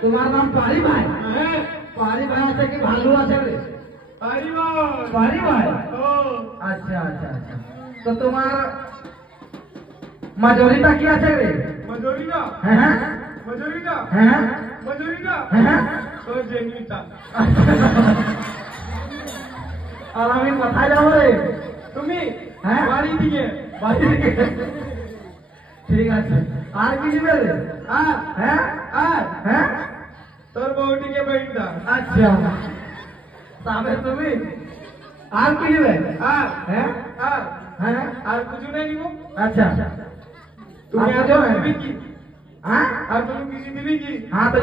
তোমার নাম পারি ভাই? পারি ভাই আছে কি ভালো আছে রে? পারি ভাই। আচ্ছা আচ্ছা আচ্ছা, তো তোমার মাজরিটা কি আছে রে? মাজরিটা? হ্যাঁ মাজরিটা, হ্যাঁ মাজরিটা, হ্যাঁ তো জেনিটা। আর আমি কোথায় যাবো রে? তুমি? হ্যাঁ বাড়ি দিকে। বাড়ি দিকে, ঠিক আছে। আর কি দিবে রে? হ্যাঁ আর হ্যাঁ তোর বউটিকে বেইটা। আচ্ছা তবে তুমি আর কি দিবে? আর হ্যাঁ আর কিছু নাই নিব। আচ্ছা তুমি আর দিবি কি? হ্যাঁ আর তুমি কিছু দিবি কি? হ্যাঁ তো